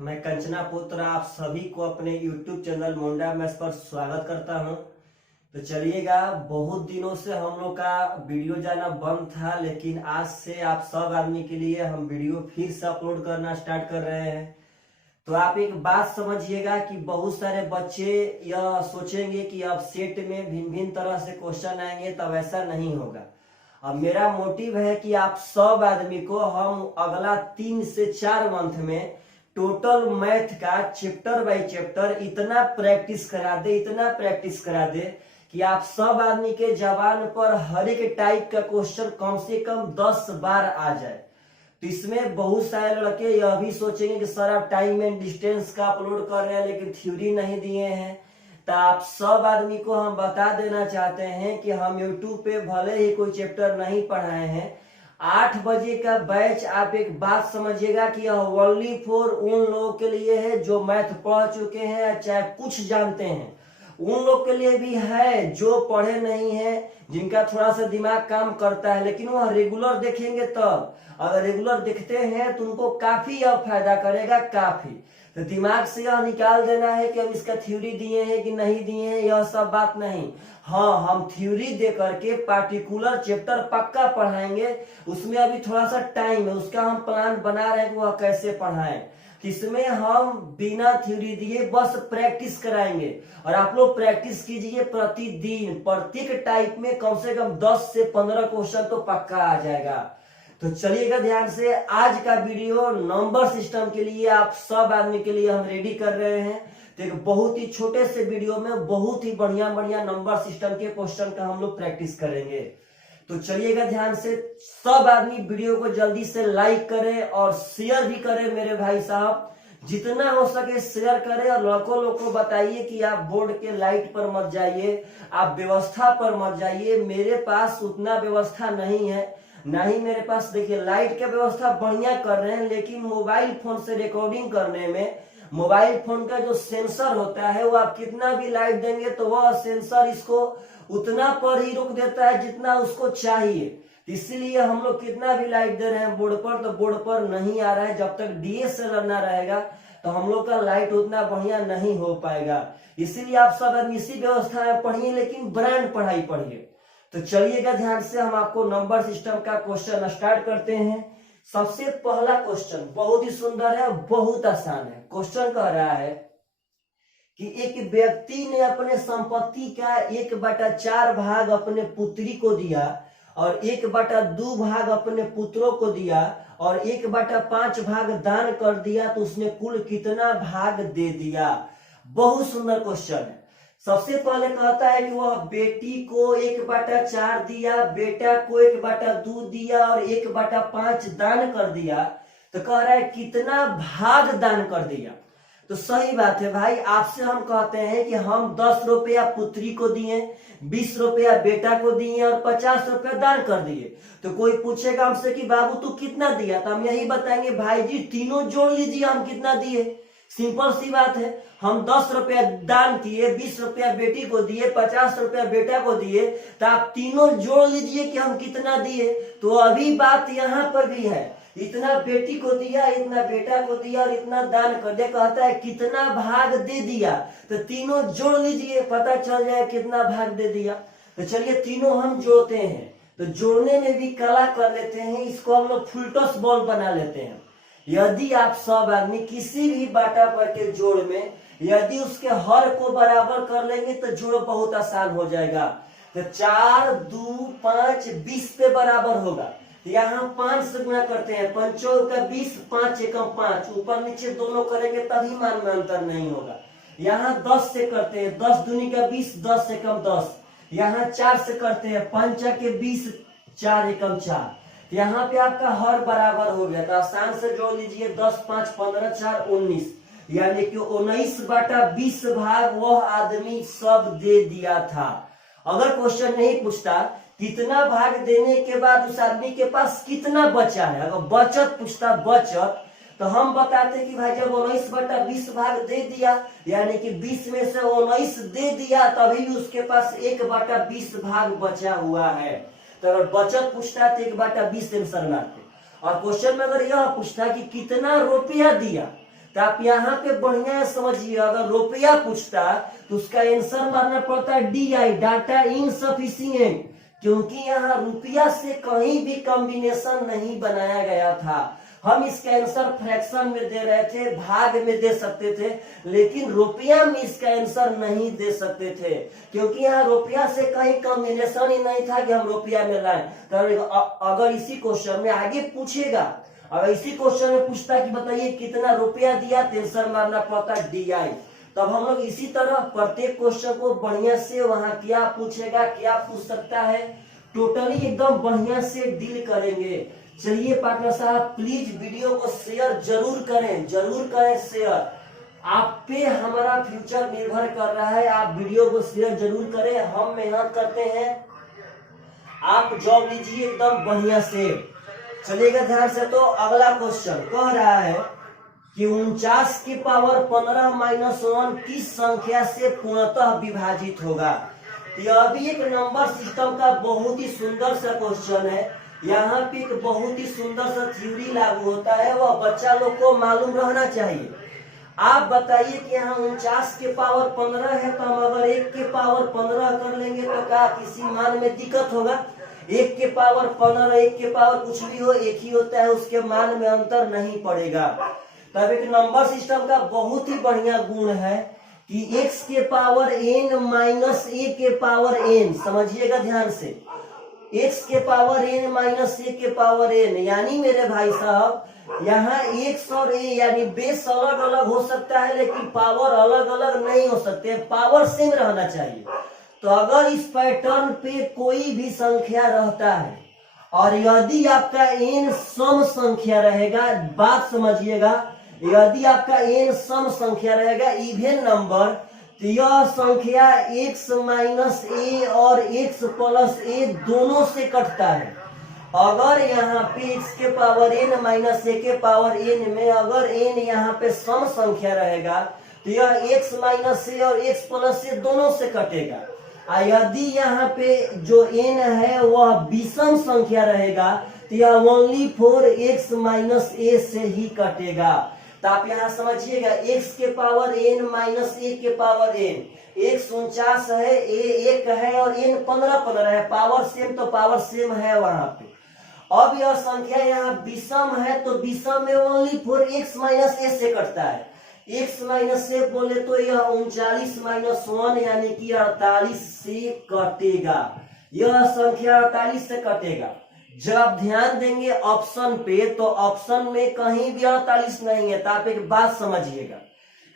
मैं कंचना पुत्र आप सभी को अपने YouTube चैनल मोंडा मैथ्स पर स्वागत करता हूं। तो चलिएगा, बहुत दिनों से हम लोग का वीडियो जाना बंद था, लेकिन आज से आप सब आदमी के लिए हम वीडियो फिर से अपलोड करना स्टार्ट कर रहे हैं। तो आप एक बात समझिएगा कि बहुत सारे बच्चे यह सोचेंगे कि अब सेट में भिन्न भिन्न तरह से क्वेश्चन आएंगे, तब ऐसा नहीं होगा। अब मेरा मोटिव है कि आप सब आदमी को हम अगला 3 से 4 मंथ में टोटल मैथ का चैप्टर बाय चैप्टर इतना प्रैक्टिस करा दे कि आप सब आदमी के जबान पर हर एक टाइप का क्वेश्चन कम से कम 10 बार आ जाए। तो इसमें बहुत सारे लड़के यह भी सोचेंगे कि सर आप टाइम एंड डिस्टेंस का अपलोड कर रहे हैं लेकिन थ्योरी नहीं दिए हैं। तो आप सब आदमी को हम बता देना चाहते हैं कि हम YouTube पे भले ही कोई चैप्टर नहीं पढ़ाए हैं, 8 बजे का बैच आप एक बात समझिएगा कि यह ओनली फॉर उन लोगों के लिए है जो मैथ पढ़ चुके हैं, चाहे कुछ जानते हैं। उन लोग के लिए भी है जो पढ़े नहीं है, जिनका थोड़ा सा दिमाग काम करता है, लेकिन वह रेगुलर देखेंगे तब। अगर रेगुलर देखते हैं तो उनको काफी यह फायदा करेगा, काफी। तो दिमाग से यह निकाल देना है कि हम इसका थ्योरी दिए हैं कि नहीं दिए हैं, यह सब बात नहीं। हाँ, हम थ्योरी दे करके पार्टिकुलर चैप्टर पक्का पढ़ाएंगे। उसमें अभी थोड़ा सा टाइम है, उसका हम प्लान बना रहे हैं कि वह कैसे पढ़ाएं। इसमें हम बिना थ्योरी दिए बस प्रैक्टिस कराएंगे और आप लोग प्रैक्टिस कीजिए प्रतिदिन। प्रत्येक टाइप में कम से कम 10 से 15 क्वेश्चन तो पक्का आ जाएगा। तो चलिएगा ध्यान से, आज का वीडियो नंबर सिस्टम के लिए आप सब आदमी के लिए हम रेडी कर रहे हैं। तो एक बहुत ही छोटे से वीडियो में बहुत ही बढ़िया बढ़िया नंबर सिस्टम के क्वेश्चन का हम लोग प्रैक्टिस करेंगे। तो चलिएगा ध्यान से, सब आदमी वीडियो को जल्दी से लाइक करें और शेयर भी करें मेरे भाई साहब। जितना हो सके शेयर करें और लोगों को बताइए कि आप बोर्ड के लाइट पर मत जाइए, आप व्यवस्था पर मत जाइए। मेरे पास उतना व्यवस्था नहीं है, ना ही मेरे पास देखिए लाइट का व्यवस्था बढ़िया कर रहे हैं, लेकिन मोबाइल फोन से रिकॉर्डिंग करने में मोबाइल फोन का जो सेंसर होता है वो आप कितना भी लाइट देंगे तो वह सेंसर इसको उतना पर ही रोक देता है जितना उसको चाहिए। इसीलिए हम लोग कितना भी लाइट दे रहे हैं बोर्ड पर, तो बोर्ड पर नहीं आ रहा है। जब तक डीएसएलआर ना रहेगा तो हम लोग का लाइट उतना बढ़िया नहीं हो पाएगा। इसीलिए आप सब इसी व्यवस्था में पढ़िए, लेकिन ब्रांड पढ़ाई पढ़िए। तो चलिएगा ध्यान से, हम आपको नंबर सिस्टम का क्वेश्चन स्टार्ट करते हैं। सबसे पहला क्वेश्चन बहुत ही सुंदर है, बहुत आसान है। क्वेश्चन कह रहा है कि एक व्यक्ति ने अपने संपत्ति का 1/4 भाग अपने पुत्री को दिया और 1/2 भाग अपने पुत्रों को दिया और 1/5 भाग दान कर दिया, तो उसने कुल कितना भाग दे दिया। बहुत सुंदर क्वेश्चन है। सबसे पहले कहता है कि वह बेटी को 1/4 दिया, बेटा को 1/2 दिया और 1/5 दान कर दिया। तो कह रहा है कितना भाग दान कर दिया। तो सही बात है भाई, आपसे हम कहते हैं कि हम 10 रुपया पुत्री को दिए, 20 रुपया बेटा को दिए और 50 रुपया दान कर दिए। तो कोई पूछेगा हमसे कि बाबू तू कितना दिया, तो हम यही बताएंगे भाई जी तीनों जोड़ लीजिए हम कितना दिए। सिंपल सी बात है, हम 10 रुपया दान किए, 20 रुपया बेटी को दिए, 50 रुपया बेटा को दिए, तो आप तीनों जोड़ लीजिए कि हम कितना दिए। तो अभी बात यहाँ पर भी है, इतना बेटी को दिया, इतना बेटा को दिया और इतना दान कर दिया। कहता है कितना भाग दे दिया, तो तीनों जोड़ लीजिए, पता चल जाए कितना भाग दे दिया। तो चलिए तीनों हम जोड़ते हैं। तो जोड़ने में भी कला कर लेते हैं, इसको हम लोग फुलटॉस बॉल बना लेते हैं। यदि आप सब आदमी किसी भी बाटा पर के जोड़ में यदि उसके हर को बराबर कर लेंगे तो जोड़ बहुत आसान हो जाएगा। तो 4, 2, 5, 20 पे बराबर होगा। यहाँ 5 से गुणा करते हैं, 5 का 20, 5 एकम 5, ऊपर नीचे दोनों करेंगे तभी मान में अंतर नहीं होगा। यहाँ 10 से करते हैं, 10 दूनी का 20, 10 एकम 10। यहाँ 4 से करते हैं, 5 के 20, 4 एकम 4। यहाँ पे आपका हर बराबर हो गया, तो आसान से जोड़ लीजिए, 10, 5, 15, 4, 19, यानी कि 19/20 भाग वह आदमी सब दे दिया था। अगर क्वेश्चन नहीं पूछता कितना भाग देने के बाद उस आदमी के पास कितना बचा है, अगर बचत पूछता बचत, तो हम बताते कि भाई जब 19/20 भाग दे दिया, यानी कि 20 में से 19 दे दिया, तभी भी उसके पास 1/20 भाग बचा हुआ है। तो अगर बचत पूछता तो 1/20 आंसर मारते। और क्वेश्चन में अगर यह पूछता कि कितना रुपया दिया, तो आप यहाँ पे बढ़िया समझिए, अगर रुपया पूछता तो उसका आंसर मारना पड़ता है DI, डाटा इनसफिशिएंट, क्योंकि यहाँ रुपया से कहीं भी कॉम्बिनेशन नहीं बनाया गया था। हम इसका आंसर फ्रैक्शन में दे रहे थे, भाग में दे सकते थे, लेकिन रुपया में इसका आंसर नहीं दे सकते थे, क्योंकि यहाँ रुपया से कहीं कॉम्बिनेशन ही नहीं था कि हम रुपया में लाए। तो अगर इसी क्वेश्चन में आगे पूछेगा, अगर इसी क्वेश्चन में पूछता कि बताइए कितना रुपया दिया, तो आंसर मारना पड़ता DI। तब हम लोग इसी तरह प्रत्येक क्वेश्चन को बढ़िया से वहां क्या पूछेगा, क्या पूछ सकता है, टोटली एकदम बढ़िया से डील करेंगे। चलिए पार्टनर साहब, प्लीज वीडियो को शेयर जरूर करें शेयर। आप पे हमारा फ्यूचर निर्भर कर रहा है, आप वीडियो को शेयर जरूर करें, हम मेहनत करते हैं, आप जॉब लीजिए एकदम बढ़िया से। चलिएगा ध्यान से। तो अगला क्वेश्चन कह रहा है कि 49 की पावर 15 माइनस 1 किस संख्या से पूर्णतः विभाजित होगा। यह भी एक नंबर सिस्टम का बहुत ही सुंदर सा क्वेश्चन है। यहाँ पे एक बहुत ही सुंदर सा थ्योरी लागू होता है, वह बच्चा लोग को मालूम रहना चाहिए। आप बताइए कि यहाँ 49 के पावर 15 है, तो हम अगर 1 के पावर 15 कर लेंगे तो क्या किसी मान में दिक्कत होगा? 1 के पावर 15, 1 के पावर कुछ भी हो एक ही होता है, उसके मान में अंतर नहीं पड़ेगा। तब एक नंबर सिस्टम का बहुत ही बढ़िया गुण है कि x के पावर n माइनस a के पावर n, समझिएगा ध्यान से, x के पावर n माइनस a के पावर n, यानी मेरे भाई साहब यहाँ x और a यानी बेस अलग अलग हो सकता है, लेकिन पावर अलग अलग नहीं हो सकते, पावर सेम रहना चाहिए। तो अगर इस पैटर्न पे कोई भी संख्या रहता है और यदि आपका n सम संख्या रहेगा, बात समझिएगा, यदि आपका n सम संख्या रहेगा, इवन नंबर, तो यह संख्या x माइनस a और x प्लस a दोनों से कटता है। अगर यहाँ पे x के पावर n माइनस a के पावर n में अगर n यहाँ पे सम संख्या रहेगा, तो यह x माइनस a और x प्लस a दोनों से कटेगा। यदि यहाँ पे जो n है वह विषम संख्या रहेगा, तो यह only for x minus a से ही कटेगा। तो आप यहाँ समझिएगा, x के पावर n माइनस a के पावर n, x 49 है, a 1 है और n 15 है, पावर सेम तो पावर सेम है वहां पे। अब यह संख्या यहाँ विषम है, तो विषम में only for x minus a से कटता है। x माइनस a बोले तो यह 39 माइनस 1 यानी कि 48 से कटेगा, यह संख्या 48 से कटेगा। जब आप ध्यान देंगे ऑप्शन पे, तो ऑप्शन में कहीं भी 48 नहीं है। तो आप एक बात समझिएगा,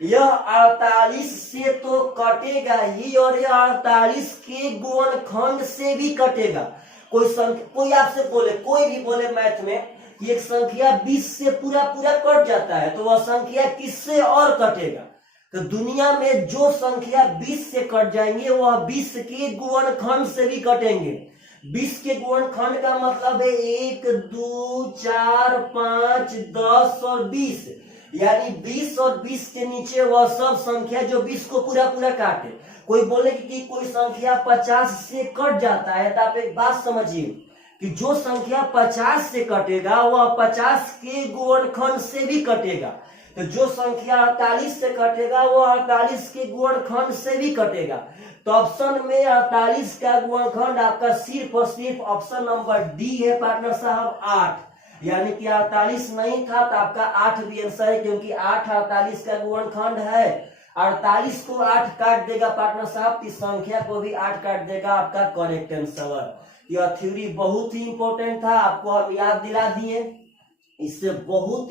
यह 48 से तो कटेगा ही, और यह 48 के गुणनखंड से भी कटेगा। कोई आपसे बोले, कोई भी बोले मैथ में कि एक संख्या 20 से पूरा कट जाता है, तो वह संख्या किससे और कटेगा? तो दुनिया में जो संख्या 20 से कट जाएंगे वह 20 के गुणनखंड से भी कटेंगे। 20 के गुणनखंड का मतलब है 1, 2, 4, 5, 10 और 20, यानी 20 और 20 के नीचे वह सब संख्या जो 20 को पूरा काटे। कोई बोले कि कोई संख्या 50 से कट जाता है, तो आप एक बात समझिए कि जो संख्या 50 से कटेगा वह 50 के गुणनखंड से भी कटेगा। तो जो संख्या 48 से कटेगा वह 48 के गुणनखंड से भी कटेगा। तो ऑप्शन में 48 का गुणनखंड आपका सिर्फ और सिर्फ ऑप्शन नंबर डी है पार्टनर साहब, 8, यानी कि 48 नहीं था तो आपका 8 भी आंसर है, क्योंकि 8 48 का गुणनखंड है। 48 को 8 काट देगा पार्टनर साहब, इस संख्या को भी 8 काट देगा, आपका करेक्ट आंसर। यह थ्योरी बहुत ही इंपॉर्टेंट था, आपको हम याद दिला दिए। इससे बहुत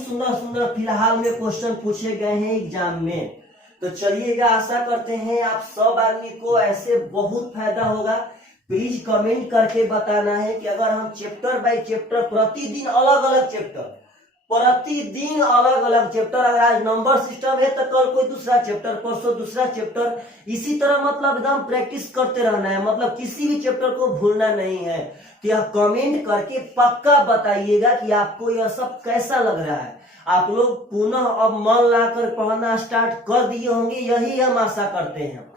सुंदर फिलहाल में क्वेश्चन पूछे गए हैं एग्जाम में। तो चलिएगा, आशा करते हैं आप सब आदमी को ऐसे बहुत फायदा होगा। प्लीज कमेंट करके बताना है कि अगर हम चैप्टर बाय चैप्टर प्रतिदिन अलग अलग चैप्टर, अगर आज नंबर सिस्टम है तो कल कोई दूसरा चैप्टर, परसों दूसरा चैप्टर, इसी तरह मतलब एकदम प्रैक्टिस करते रहना है, मतलब किसी भी चैप्टर को भूलना नहीं है। तो यह कमेंट करके पक्का बताइएगा कि आपको यह सब कैसा लग रहा है। आप लोग पुनः अब मन लाकर पढ़ना स्टार्ट कर दिए होंगे, यही हम आशा करते हैं।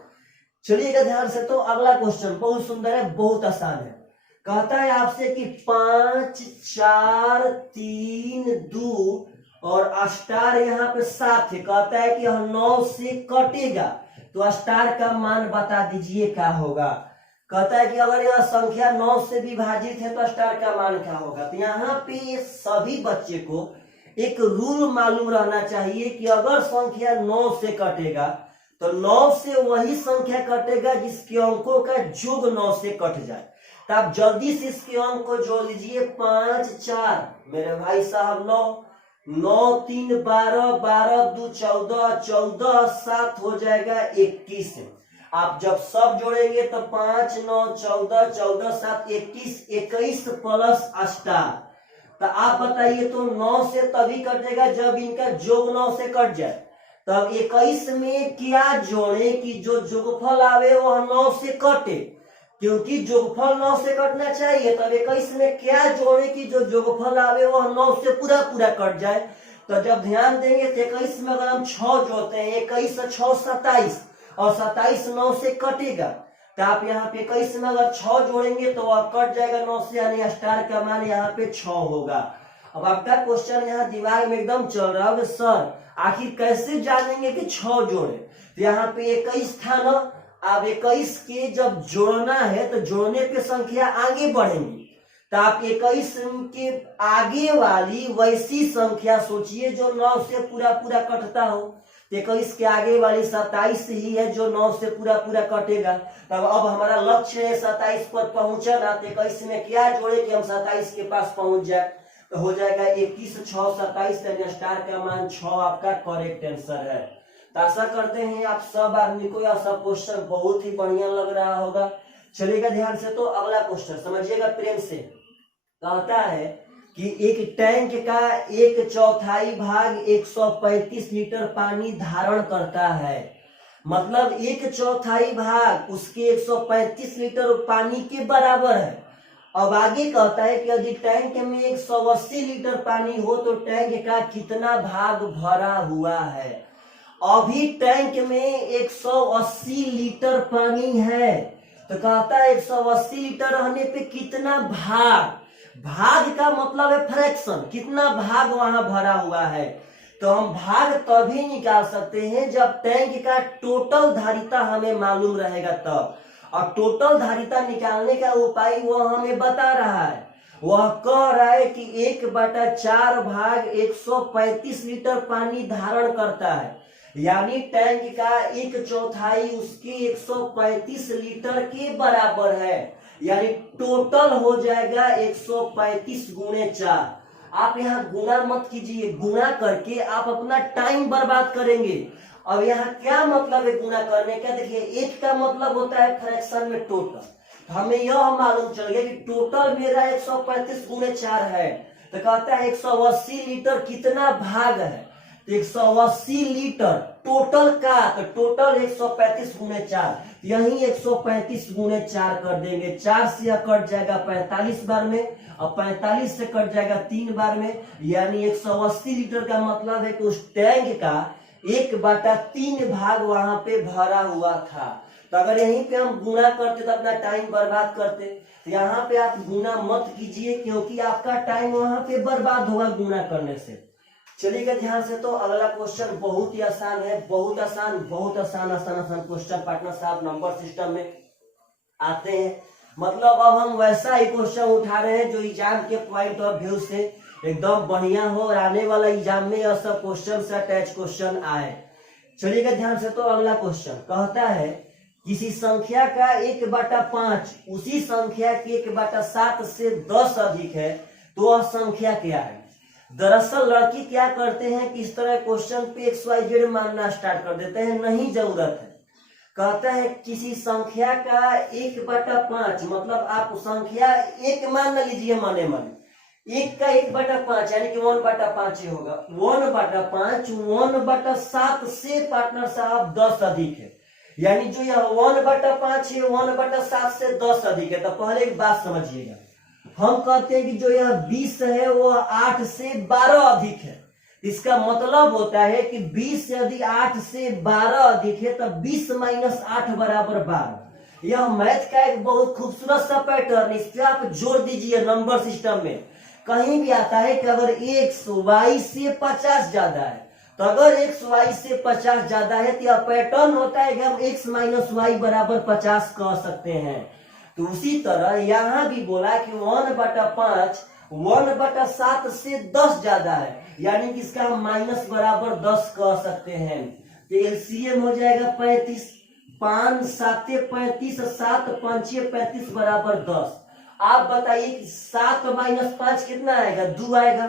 चलिएगा ध्यान से। तो अगला क्वेश्चन बहुत सुंदर है, बहुत आसान है। कहता है आपसे कि 5, 4, 3, 2 और स्टार यहाँ पे 7 है। कहता है कि यह 9 से कटेगा, तो स्टार का मान बता दीजिए क्या होगा। कहता है कि अगर यह संख्या 9 से विभाजित है तो स्टार का मान क्या होगा। तो यहाँ पे सभी बच्चे को एक रूल मालूम रहना चाहिए कि अगर संख्या 9 से कटेगा तो 9 से वही संख्या कटेगा जिसके अंकों का योग 9 से कट जाए। तो आप जल्दी से इसके अंक को जोड़ लीजिए। 5 4 मेरे भाई साहब 9, 9 3 12, 12 2 14, 14 7 हो जाएगा 21। आप जब सब जोड़ेंगे तो 5 9 14, 14 7 21, 21 प्लस स्टार। तो आप बताइए तो 9 से तभी कटेगा जब इनका योग 9 से कट जाए। तब 21 में क्या जोड़े कि जो योगफल आवे वह 9 से कटे, क्योंकि योगफल 9 से कटना चाहिए। तब 21 में क्या जोड़े कि जो योगफल आवे वह 9 से पूरा पूरा कट जाए। तो जब ध्यान देंगे तो 21 में अगर हम 6 जोड़ते हैं, 21 से 6 27, और 27 9 से कटेगा। तो आप यहाँ पे 21 में अगर 6 जोड़ेंगे तो वह कट जाएगा 9 से, यानी स्टार का मान यहाँ पे 6 होगा। अब आपका क्वेश्चन यहाँ दिमाग में एकदम चल रहा है, सर आखिर कैसे जानेंगे कि 6 जोड़े। तो यहाँ पे 21 था ना, अब 21 के जब जोड़ना है तो जोड़ने पे संख्या आगे बढ़ेंगी। तो आप 21 के आगे वाली वैसी संख्या सोचिए जो 9 से पूरा पूरा कटता हो। 21 के आगे वाली 27 ही है जो 9 से पूरा पूरा कटेगा। तब अब हमारा लक्ष्य है 27 पर पहुंचना। 21 में क्या जोड़े कि हम 27 के पास पहुंच जाए। तो हो जाएगा 21 6 27, यानी स्टार का मान 6 आपका करेक्ट आंसर है। तो आशा करते हैं आप सब आदमी को यह सब क्वेश्चन बहुत ही बढ़िया लग रहा होगा। चलिएगा ध्यान से, तो अगला क्वेश्चन समझिएगा प्रेम से। कहता है कि एक टैंक का 1/4 भाग 135 लीटर पानी धारण करता है। मतलब 1/4 भाग उसके 135 लीटर पानी के बराबर है। अब आगे कहता है कि यदि टैंक में 180 लीटर पानी हो तो टैंक का कितना भाग भरा हुआ है। अभी टैंक में 180 लीटर पानी है, तो कहता है 180 लीटर रहने पे कितना भाग, भाग का मतलब है फ्रैक्शन, कितना भाग वहां भरा हुआ है। तो हम भाग तभी निकाल सकते हैं जब टैंक का टोटल धारिता हमें मालूम रहेगा तब। और टोटल धारिता निकालने का उपाय वह हमें बता रहा है। वह कह रहा है कि 1/4 भाग 135 लीटर पानी धारण करता है, यानी टैंक का 1/4 उसके 135 लीटर के बराबर है। यानी टोटल हो जाएगा 135 गुणे 4। आप यहाँ गुना मत कीजिए, गुना करके आप अपना टाइम बर्बाद करेंगे। अब यहाँ क्या मतलब है गुना करने का, देखिए 1 का मतलब होता है फ्रैक्शन में टोटल। हमें यह मालूम चल गया कि टोटल मेरा 135 गुणे 4 है। तो कहता है 180 लीटर कितना भाग है, तो 180 लीटर टोटल का, तो टोटल 135 गुणे 4, यही 135 गुणे 4 कर देंगे। 4 से कट जाएगा 45 बार में, और 45 से कट जाएगा 3 बार में, यानी 180 लीटर का मतलब है कि उस टैंक का 1/3 भाग वहां पे भरा हुआ था। तो अगर यहीं पे हम गुना करते तो अपना टाइम बर्बाद करते। तो यहाँ पे आप गुना मत कीजिए, क्योंकि आपका टाइम वहां पे बर्बाद होगा गुना करने से। चलिएगा ध्यान से, तो अगला क्वेश्चन बहुत ही आसान है, बहुत आसान, बहुत आसान आसान आसान क्वेश्चन पार्टनर साहब नंबर सिस्टम में आते हैं। मतलब अब हम वैसा ही क्वेश्चन उठा रहे हैं जो एग्जाम के पॉइंट ऑफ व्यू से एकदम बढ़िया हो और आने वाला एग्जाम में यह सब क्वेश्चन से अटैच क्वेश्चन आए। चलिएगा ध्यान से, तो अगला क्वेश्चन कहता है किसी संख्या का 1/5 उसी संख्या के 1/7 से 10 अधिक है, तो वह संख्या क्या है। दरअसल लड़की क्या करते हैं कि इस तरह क्वेश्चन पे XYZ मानना स्टार्ट कर देते हैं, नहीं जरूरत है। कहता है किसी संख्या का 1/5, मतलब आप संख्या 1 मान लीजिए, माने 1 का 1/5 यानी कि 1/5 ही होगा। 1/5 1/7 से पार्टनर साहब 10 अधिक है, यानी जो यह 1/5 है 1/7 से 10 अधिक है। तो पहले एक बात समझिएगा, हम कहते हैं कि जो यह 20 है वो 8 से 12 अधिक है। इसका मतलब होता है कि 20 यदि 8 से 12 अधिक है तो 20 - 8 बराबर 12। यह मैथ का एक बहुत खूबसूरत सा पैटर्न, इस पे आप जोड़ दीजिए नंबर सिस्टम में। कहीं भी आता है कि अगर x y से 50 ज्यादा है, तो अगर x y से 50 ज्यादा है तो यह पैटर्न होता है कि हम x माइनस वाई बराबर 50 कह सकते हैं। तो उसी तरह यहां भी बोला कि 1/5 1/7 से 10 ज्यादा है, यानी कि इसका हम माइनस बराबर 10 कह सकते हैं। तो एलसीएम हो जाएगा 35, 5 7 35, 7 5 35 बराबर 10। आप बताइए कि 7 माइनस 5 कितना आएगा? 2 आएगा।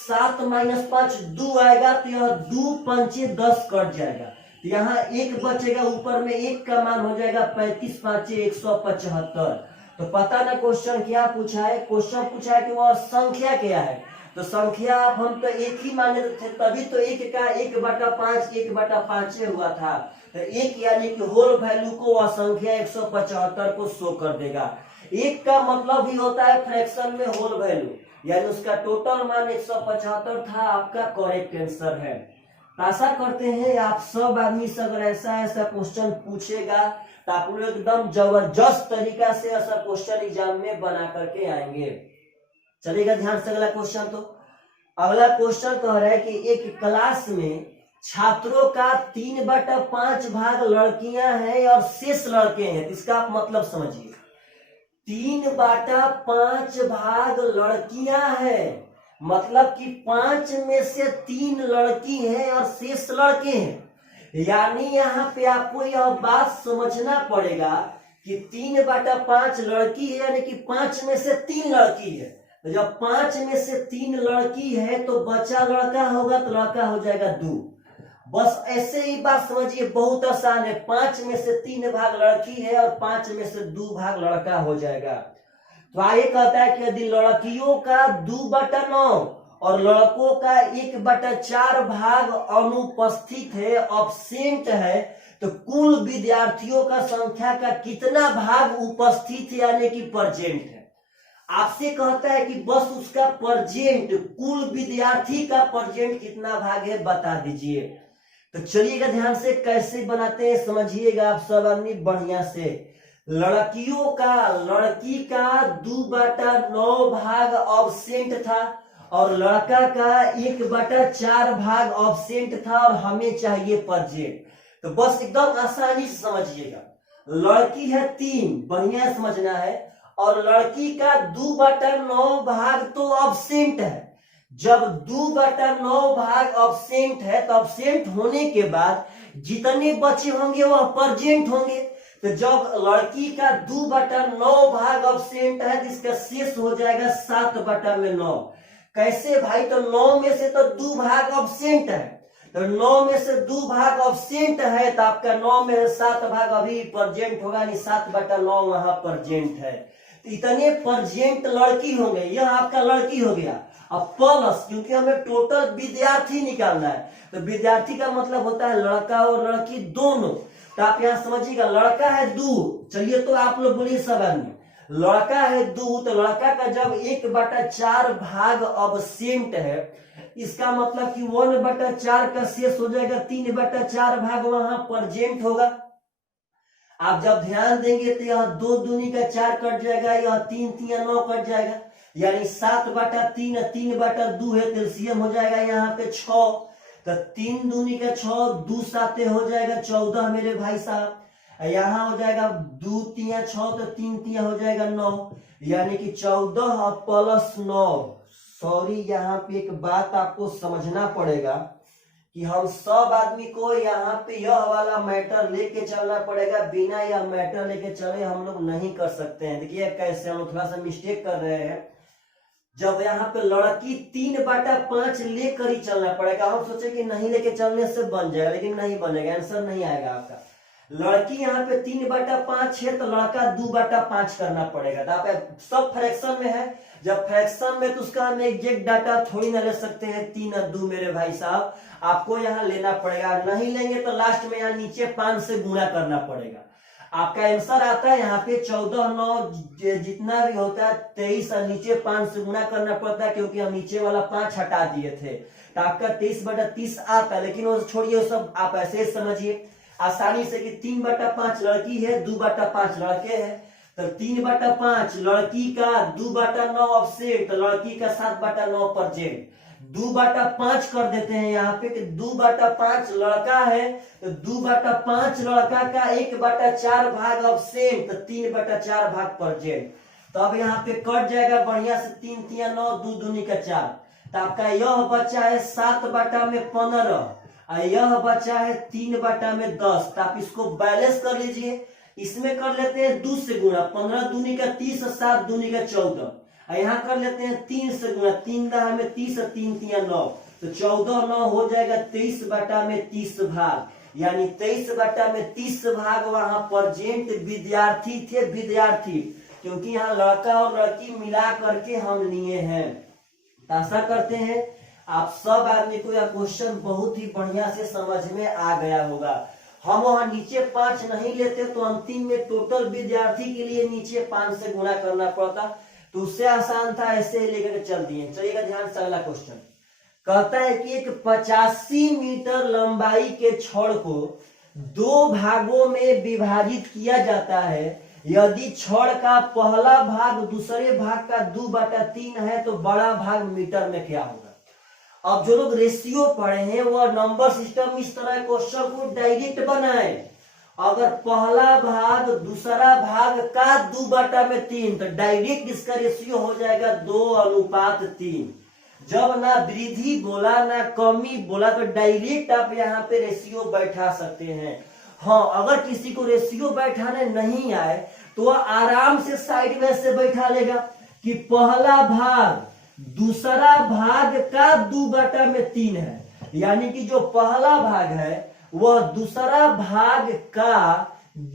7 माइनस 5 2 आएगा, तो यह 2 5 10 कट जाएगा, तो यहाँ 1 बचेगा, ऊपर में 1 का मान हो जाएगा 35 5 175। तो पता ना क्वेश्चन क्या पूछा है? क्वेश्चन पूछा है कि वह संख्या क्या है। तो संख्या आप हम तो एक ही माने थे, तभी तो 1 का 1/5 1/5 हुआ था। तो 1 यानी कि होल वैल्यू को वह संख्या 175 को शो कर देगा। 1 का मतलब ही होता है फ्रैक्शन में होल वैल्यू, यानी उसका टोटल मान 175 था। आपका करेक्ट आंसर है। आशा करते हैं आप सब आदमी से अगर ऐसा क्वेश्चन पूछेगा तो आप लोग एकदम जबरदस्त तरीका से ऐसा क्वेश्चन एग्जाम में बना करके आएंगे। चलेगा ध्यान से अगला क्वेश्चन। तो अगला क्वेश्चन कह रहा है कि एक क्लास में छात्रों का 3/5 भाग लड़कियां हैं और शेष लड़के हैं। इसका आप मतलब समझिए, 3/5 भाग लड़कियां हैं, मतलब कि 5 में से 3 लड़की हैं और शेष लड़के हैं। यानी यहाँ पे आपको यह बात समझना पड़ेगा कि 3/5 लड़की है, यानी कि 5 में से 3 लड़की है। तो जब 5 में से 3 लड़की है तो बच्चा लड़का होगा, तो लड़का हो जाएगा 2। बस ऐसे ही बात समझिए, बहुत आसान है। 5 में से 3 भाग लड़की है और 5 में से 2 भाग लड़का हो जाएगा। तो आगे कहता है कि यदि लड़कियों का 2/9 और लड़कों का 1/4 भाग अनुपस्थित है, अब्सेंट है, तो कुल विद्यार्थियों का संख्या का कितना भाग उपस्थित है, यानी कि प्रेजेंट है। आपसे कहता है कि बस उसका प्रेजेंट, कुल विद्यार्थी का प्रेजेंट कितना भाग है बता दीजिए। तो चलिएगा ध्यान से कैसे बनाते हैं समझिएगा आप सब आदमी बढ़िया से। लड़की का 2/9 भाग अब्सेंट था और लड़का का 1/4 भाग अब्सेंट था और हमें चाहिए प्रेजेंट। तो बस एकदम आसानी से समझिएगा, लड़की है 3, बढ़िया समझना है, और लड़की का 2/9 भाग तो अब्सेंट है। जब 2/9 भाग अब्सेंट है तो अब्सेंट होने के बाद जितने बचे होंगे वह प्रेजेंट होंगे। तो जब लड़की का 2/9 भाग अब्सेंट है तो इसका शेष हो जाएगा 7/9। कैसे भाई? तो 9 में से तो 2 भाग अब्सेंट है, तो 9 में से 2 भाग अब्सेंट है, तो आपका 9 में से 7 भाग अभी प्रेजेंट होगा, नहीं 7/9 वहां प्रेजेंट है। तो इतने प्रेजेंट लड़की होंगे, यह आपका लड़की हो गया। अब प्लस, क्योंकि हमें टोटल विद्यार्थी निकालना है, तो विद्यार्थी का मतलब होता है लड़का और लड़की दोनों। तो आप यहां समझिएगा, लड़का है 2, चलिए तो आप लोग बोलिए सब आदमी, लड़का है 2, तो लड़का का जब 1/4 भाग अब्सेंट है, इसका मतलब कि 1/4 का शेष हो जाएगा, 3/4 भाग वहां प्रेजेंट होगा। आप जब ध्यान देंगे तो यह 2 दूनी का 4 कट जाएगा, यह 3 3 9 कट जाएगा, यानी 7/3 3/2 है, तो एलसीएम हो जाएगा यहाँ पे 6। तो 3 दूनी का 6, 2 7 हो जाएगा 14 मेरे भाई साहब। यहाँ हो जाएगा 2 3 6, तो 3 3 हो जाएगा 9, यानी कि 14 प्लस 9। सॉरी, यहाँ पे एक बात आपको समझना पड़ेगा कि हम सब आदमी को यहाँ पे यह वाला मैटर लेके चलना पड़ेगा, बिना यह मैटर लेके चले हम लोग नहीं कर सकते हैं। देखिए कैसे हम लोग थोड़ा सा मिस्टेक कर रहे हैं। जब यहाँ पे लड़की 3/5 लेकर ही चलना पड़ेगा, हम सोचे कि नहीं लेके चलने से बन जाएगा, लेकिन नहीं बनेगा, आंसर नहीं आएगा आपका। लड़की यहाँ पे 3/5 है तो लड़का 2/5 करना पड़ेगा। तो आप सब फ्रैक्शन में है, जब फ्रैक्शन में तो उसका हम एग्जैक्ट डाटा थोड़ी ना ले सकते हैं। 3 और 2 मेरे भाई साहब आपको यहाँ लेना पड़ेगा, नहीं लेंगे तो लास्ट में यहाँ नीचे 5 से गुणा करना पड़ेगा। आपका आंसर आता है यहाँ पे 14 9 जितना भी होता है 23 और नीचे 5 से गुणा करना पड़ता है, क्योंकि हम नीचे वाला 5 हटा दिए थे। तो आपका 23/30 आता है, लेकिन वो छोड़िए, वो सब आप ऐसे समझिए आसानी से कि 3/5 लड़की है, 2/5 लड़के हैं। तो 3/5 लड़की का 2/9 ऑफसेट, तो लड़की का 7/9 परसेंट। 2/5 कर देते हैं यहाँ पे कि 2/5 लड़का है, तो 2/5 लड़का का 1/4 भाग ऑफसेट, तो 3/4 भाग परसेंट। तो अब यहाँ पे कट जाएगा बढ़िया से, 3 3 9, 2 दूनी का 4। तो आपका यह बचा है 7/15 और यह बचा है 3/10। तो आप इसको बैलेंस कर लीजिए। इसमें कर लेते हैं 2 से गुणा, 15 दूनी का 30, 7 दूनी का 14। और यहाँ कर लेते हैं 3 से गुणा, 3 दहा में 30 और 3 3 9, तो 14 9 हो जाएगा 23/30 भाग, यानी 23/30 भाग वहां परसेंट विद्यार्थी थे, विद्यार्थी, क्योंकि यहाँ लड़का और लड़की मिला करके हम लिए हैं। ऐसा करते हैं आप सब आदमी को यह क्वेश्चन बहुत ही बढ़िया से समझ में आ गया होगा। हम वहां नीचे 5 नहीं लेते तो अंतिम में टोटल विद्यार्थी के लिए नीचे 5 से गुणा करना पड़ता, तो उससे आसान था, ऐसे ही लेकर चल दिए। चलिएगा ध्यान से अगला क्वेश्चन। कहता है कि एक 85 मीटर लंबाई के छड़ को 2 भागों में विभाजित किया जाता है। यदि छड़ का पहला भाग दूसरे भाग का 2/3 है तो बड़ा भाग मीटर में क्या होगा। अब जो लोग रेशियो पढ़े हैं वह नंबर सिस्टम इस तरह क्वेश्चन को डायरेक्ट बनाए। अगर पहला भाग दूसरा भाग का 2/3, तो डायरेक्ट इसका रेशियो हो जाएगा 2:3। जब ना वृद्धि बोला ना कमी बोला तो डायरेक्ट आप यहाँ पे रेशियो बैठा सकते हैं। हाँ, अगर किसी को रेशियो बैठाने नहीं आए तो वह आराम से साइड में से बैठा लेगा कि पहला भाग दूसरा भाग का 2/3 है, यानी कि जो पहला भाग है वह दूसरा भाग का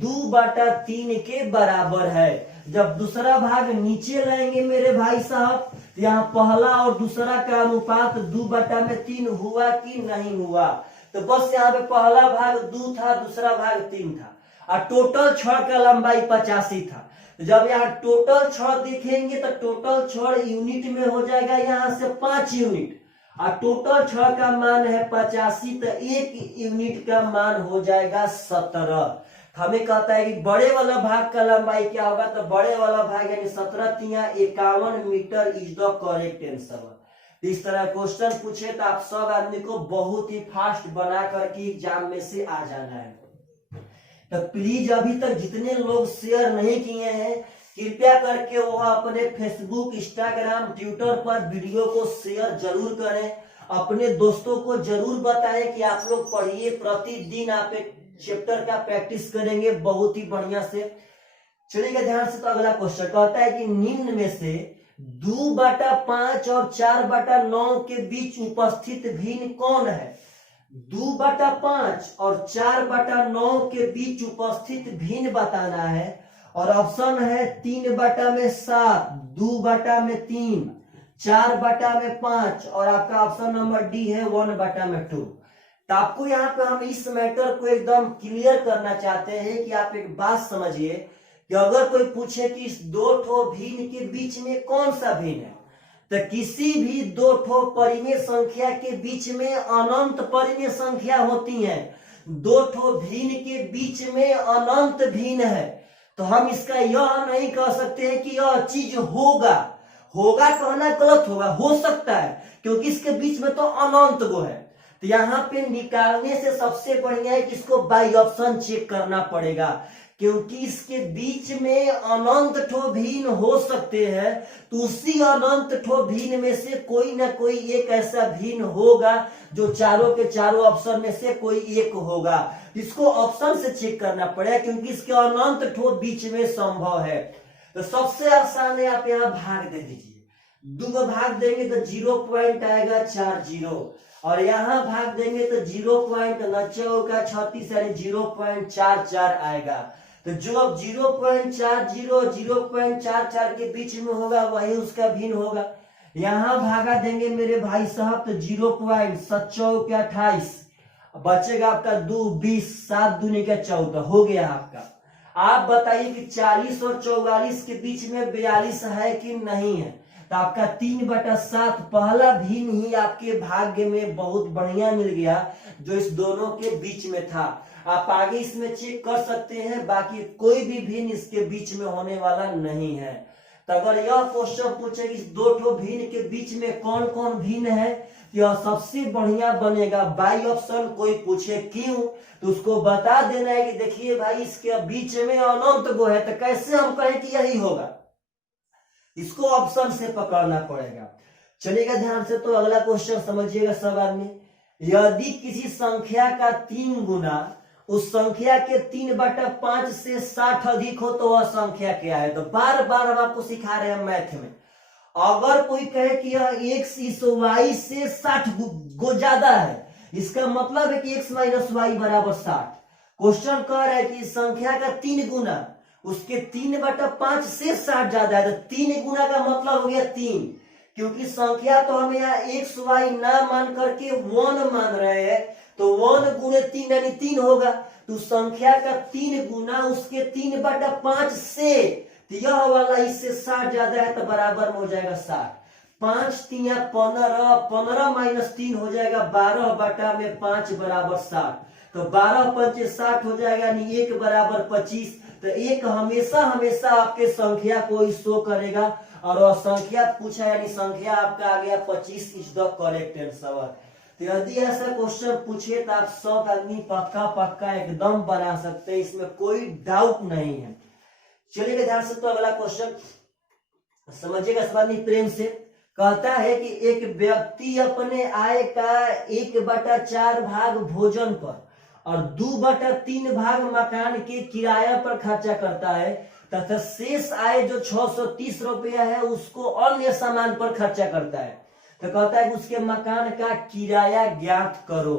2/3 के बराबर है। जब दूसरा भाग नीचे लाएंगे मेरे भाई साहब, तो यहाँ पहला और दूसरा का अनुपात 2/3 हुआ कि नहीं हुआ। तो बस यहाँ पे पहला भाग 2 था, दूसरा भाग 3 था, और टोटल छड़ का लंबाई 85 था। जब यहाँ टोटल छड़ देखेंगे तो टोटल छड़ यूनिट में हो जाएगा यहाँ से 5 यूनिट, और टोटल छड़ का मान है 85, तो 1 यूनिट का मान हो जाएगा 17। हमें कहता है कि बड़े वाला भाग का लंबाई क्या होगा, तो बड़े वाला भाग यानी 17 तिया 51 metre is the correct answer. इस तरह क्वेश्चन पूछे तो आप सब आदमी को बहुत ही फास्ट बना करके एग्जाम में से आ जाना है। तो प्लीज अभी तक जितने लोग शेयर नहीं किए हैं कृपया करके वो अपने फेसबुक, इंस्टाग्राम, ट्विटर पर वीडियो को शेयर जरूर करें। अपने दोस्तों को जरूर बताएं कि आप लोग पढ़िए, प्रतिदिन आप एक चैप्टर का प्रैक्टिस करेंगे बहुत ही बढ़िया से। चलिएगा ध्यान से। तो अगला क्वेश्चन कहता है कि निम्न में से 2/5 और 4/9 के बीच उपस्थित भिन्न कौन है। 2/5 और 4/9 के बीच उपस्थित भिन्न बताना है, और ऑप्शन है 3/7, 2/3, 4/5, और आपका ऑप्शन नंबर डी है 1/2। तो आपको यहाँ पे हम इस मैटर को एकदम क्लियर करना चाहते हैं कि आप एक बात समझिए कि अगर कोई पूछे कि इस 2 ठो भिन्न के बीच में कौन सा भिन्न है, तो किसी भी 2 ठो परिमेय संख्या के बीच में अनंत परिमेय संख्या होती है। 2 ठो भिन्न के बीच में अनंत भिन्न है, तो हम इसका यह नहीं कह सकते हैं कि यह चीज होगा। होगा कहना गलत होगा, हो सकता है, क्योंकि इसके बीच में तो अनंत गो है। तो यहाँ पे निकालने से सबसे बढ़िया है कि इसको बाई ऑप्शन चेक करना पड़ेगा, क्योंकि इसके बीच में अनंत ठो भिन्न हो सकते हैं। तो उसी अनंत ठो भिन्न में से कोई ना कोई एक ऐसा भिन्न होगा जो चारों के चारों ऑप्शन में से कोई एक होगा। इसको ऑप्शन से चेक करना पड़ेगा, क्योंकि इसके अनंत ठो बीच में संभव है। तो सबसे आसान है, आप यहाँ भाग दे दीजिए। 2 भाग देंगे तो 0 पॉइंट आएगा 4 0, और यहाँ भाग देंगे तो 0.36 यानी 0.44 आएगा। तो जो अब 0.40 0.44 के बीच में होगा वही उसका भिन्न होगा। यहाँ भागा देंगे मेरे भाई साहब तो 0.27 बचेगा आपका 2 20, 7 दूनी का 14 हो गया आपका। आप बताइए कि 40 और 44 के बीच में 42 है कि नहीं है। तो आपका 3/7 पहला भिन्न ही आपके भाग्य में बहुत बढ़िया मिल गया, जो इस दोनों के बीच में था। आप आगे इसमें चेक कर सकते हैं, बाकी कोई भी भिन्न इसके बीच में होने वाला नहीं है। तो अगर यह क्वेश्चन पूछे इस दो ठो भिन्न के बीच में कौन कौन भिन्न है, यह सबसे बढ़िया बनेगा बाई ऑप्शन। कोई पूछे क्यों तो उसको बता देना है कि देखिए भाई इसके बीच में अनंत गो है, तो कैसे हम कहें कि यही होगा, इसको ऑप्शन से पकड़ना पड़ेगा। चलिएगा ध्यान से, तो अगला क्वेश्चन समझिएगा सब आदमी। यदि किसी संख्या का 3 गुना उस संख्या के 3/5 से 60 अधिक हो तो वह संख्या क्या है। तो बार बार हम आपको सिखा रहे हैं मैथ में, अगर कोई कहे कि यह x इस y से 60 गो ज्यादा है, इसका मतलब है कि x माइनस वाई बराबर 60। क्वेश्चन कह रहा है कि संख्या का 3 गुना उसके 3/5 से 60 ज्यादा है, तो 3 गुना का मतलब हो गया 3, क्योंकि संख्या तो हम यहाँ एक्स वाई ना मान करके 1 मान रहे हैं, तो 1 गुणे 3 यानी 3 होगा। तो संख्या का 3 गुना उसके 3/5 से, तो यह वाला इससे 60 ज्यादा है, तो बराबर में हो जाएगा 60। 5 3 15, 15 माइनस 3 हो जाएगा 12/5 बराबर 60। तो 12 5 60 हो जाएगा, यानी 1 बराबर 25। तो एक हमेशा हमेशा आपके संख्या को ही शो करेगा, और संख्या पूछा यानी संख्या आपका आ गया 25 इज द करेक्ट आंसर। तो यदि ऐसा क्वेश्चन पूछे तो आप सब आदमी पक्का पक्का एकदम बना सकते हैं, इसमें कोई डाउट नहीं है। चलिए ध्यान से, तो अगला क्वेश्चन समझिएगा सब आदमी प्रेम से। कहता है कि एक व्यक्ति अपने आय का 1/4 भाग भोजन पर और 2/3 भाग मकान के किराया पर खर्चा करता है, तथा शेष आय जो 630 रुपया है उसको अन्य सामान पर खर्चा करता है। तो कहता है कि उसके मकान का किराया ज्ञात करो।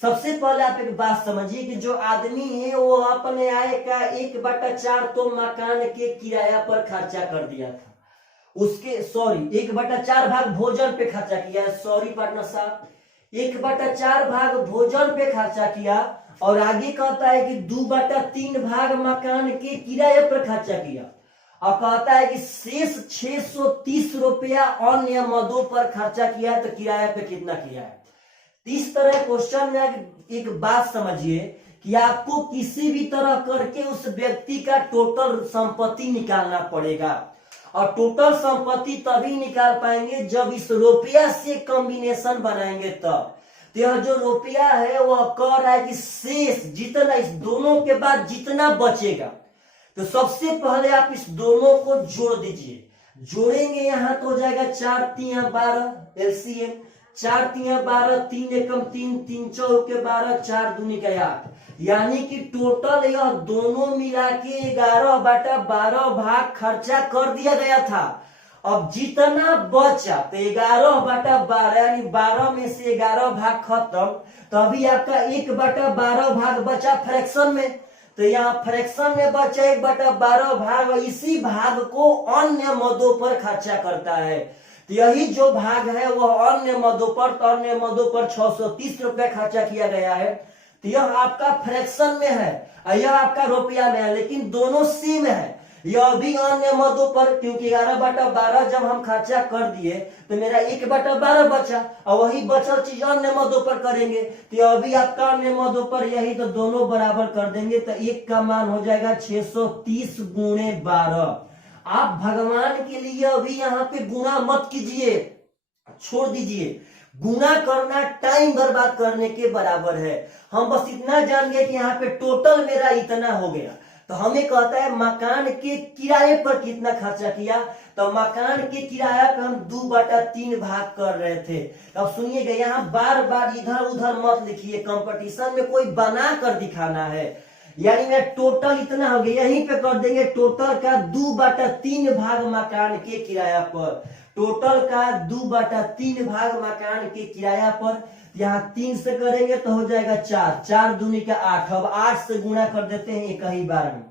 सबसे पहले आप एक बात समझिए कि जो आदमी है वो अपने आय का 1/4 तो मकान के किराया पर खर्चा कर दिया था, उसके 1/4 भाग भोजन पे खर्चा किया है, सॉरी पार्टनर साहब, 1/4 भाग भोजन पे खर्चा किया, और आगे कहता है कि 2/3 भाग मकान के किराए पर खर्चा किया, और कहता है कि शेष 630 रुपया अन्य मदों पर खर्चा किया है, तो किराए पे कितना किया है। इस तरह क्वेश्चन में एक बात समझिए कि आपको किसी भी तरह करके उस व्यक्ति का टोटल संपत्ति निकालना पड़ेगा, और टोटल संपत्ति तभी निकाल पाएंगे जब इस रुपया से कॉम्बिनेशन बनाएंगे तब। तो यह जो रुपया है वह कह रहा है कि शेष जितना इस दोनों के बाद जितना बचेगा, तो सबसे पहले आप इस दोनों को जोड़ दीजिए। जोड़ेंगे यहाँ तो हो जाएगा 4 3 12 एलसीएम, 4 3 12, 3 एकम 3, 3 चौके 12, 4 दूनी का 8, यानी कि टोटल यह दोनों मिला के 11/12 भाग खर्चा कर दिया गया था। अब जितना बचा तो 11/12 यानी 12 में से 11 भाग खत्म, तो अभी आपका 1/12 भाग बचा फ्रैक्शन में। तो यहाँ फ्रैक्शन में बचा 1/12 भाग, और इसी भाग को अन्य मदों पर खर्चा करता है। तो यही जो भाग है वह अन्य मदों पर, तो अन्य मदों पर 630 रुपया खर्चा किया गया है। तो यह आपका फ्रैक्शन में है और यह आपका रुपया में है, लेकिन दोनों सेम है। यह भी अन्य मदों पर, क्योंकि 11/12 जब हम खर्चा कर दिए तो मेरा 1/12 बचा, और वही बचल चीज अन्य मदों पर करेंगे, तो यह भी आपका अन्य मदों पर यही, तो दोनों बराबर कर देंगे, तो एक का मान हो जाएगा 630 गुणे 12। आप भगवान के लिए अभी यहाँ पे गुणा मत कीजिए, छोड़ दीजिए। गुना करना टाइम बर्बाद करने के बराबर है। हम बस इतना जान गए कि यहाँ पे टोटल मेरा इतना हो गया, तो हमें कहता है मकान के किराए पर कितना खर्चा किया, तो मकान के किराया का हम 2/3 भाग कर रहे थे। तो अब सुनिएगा, यहाँ बार बार इधर उधर मत लिखिए, कंपटीशन में कोई बना कर दिखाना है। यानी मेरा टोटल इतना हो गया, यहीं पे कर देंगे टोटल का 2/3 भाग मकान के किराया पर, टोटल का 2/3 भाग मकान के किराया पर। यहाँ 3 से करेंगे तो हो जाएगा 4, 4 दूनी का 8। अब 8 से गुणा कर देते हैं एक ही बार में,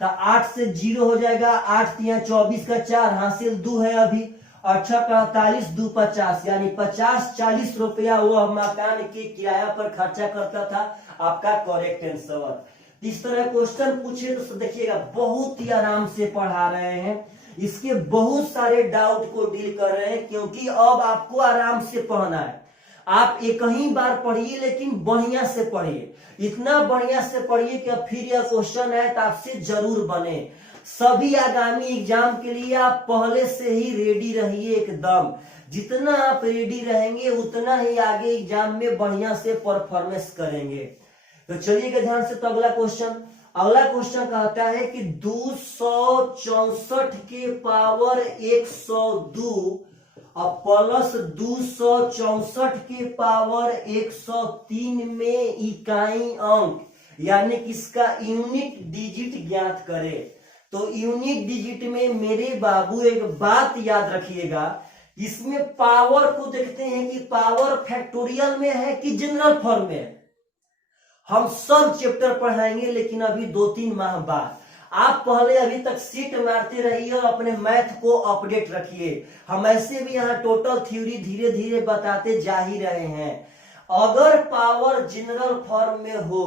तो 8 से 0 हो जाएगा, 8 3 24 का 4 हासिल 2 है अभी, और 6 का 48 2 50, यानी 50-40 रुपया वह मकान के किराया पर खर्चा करता था। आपका करेक्ट आंसर। इस तरह क्वेश्चन पूछे तो देखिएगा बहुत ही आराम से पढ़ा रहे हैं, इसके बहुत सारे डाउट को डील कर रहे हैं, क्योंकि अब आपको आराम से पढ़ना है। आप एक ही बार पढ़िए, लेकिन बढ़िया से पढ़िए, इतना बढ़िया से पढ़िए कि अब फिर यह क्वेश्चन है तो आपसे जरूर बने। सभी आगामी एग्जाम के लिए आप पहले से ही रेडी रहिए एकदम। जितना आप रेडी रहेंगे उतना ही आगे एग्जाम में बढ़िया से परफॉर्मेंस करेंगे। तो चलिएगा ध्यान से। तो अगला क्वेश्चन कहता है कि 264 के पावर 102 और प्लस 264 के पावर 103 में इकाई अंक यानी किसका यूनिट डिजिट ज्ञात करे। तो यूनिट डिजिट में मेरे बाबू एक बात याद रखिएगा, इसमें पावर को देखते हैं कि पावर फैक्टोरियल में है कि जनरल फॉर्म में है। हम सब चैप्टर पढ़ाएंगे, लेकिन अभी 2-3 माह बाद। आप पहले अभी तक सीट मारते रहिए और अपने मैथ को अपडेट रखिए। हम ऐसे भी यहाँ टोटल थ्योरी धीरे धीरे बताते जा ही रहे हैं। अगर पावर जनरल फॉर्म में हो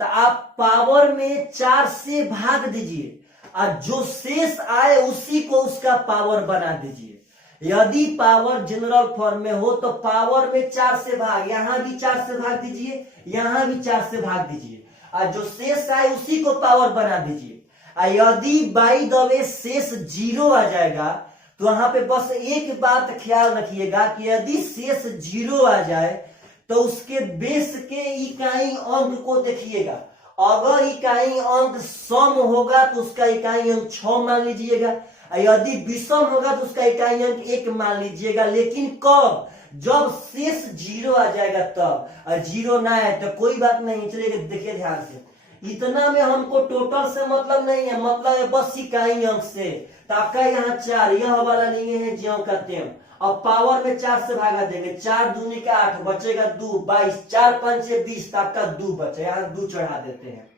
तो आप पावर में 4 से भाग दीजिए और जो शेष आए उसी को उसका पावर बना दीजिए। यदि पावर जनरल फॉर्म में हो तो पावर में 4 से भाग, यहां भी 4 से भाग दीजिए, यहां भी 4 से भाग दीजिए और जो शेष आए उसी को पावर बना दीजिए। यदि बाई द वे शेष 0 आ जाएगा तो वहां पे बस एक बात ख्याल रखिएगा कि यदि शेष 0 आ जाए तो उसके बेस के इकाई अंक को देखिएगा। अगर इकाई अंक सम होगा तो उसका इकाई अंक 6 मान लीजिएगा, यदि विषम होगा तो उसका इकाई अंक 1 मान लीजिएगा। लेकिन कब? जब शेष 0 आ जाएगा तब। 0 ना आए तो कोई बात नहीं। चलिए देखिए ध्यान से, इतना में हमको टोटल से मतलब नहीं है, मतलब है बस इकाई अंक से। तो आपका यहाँ 4 यह वाला लिए है ज्यों का त्यों। अब पावर में 4 से भागा देंगे, 4 दूनी का 8 बचेगा 2, 22, 4 5 से 20 तो आपका 2 बचे, यहाँ 2 चढ़ा देते हैं।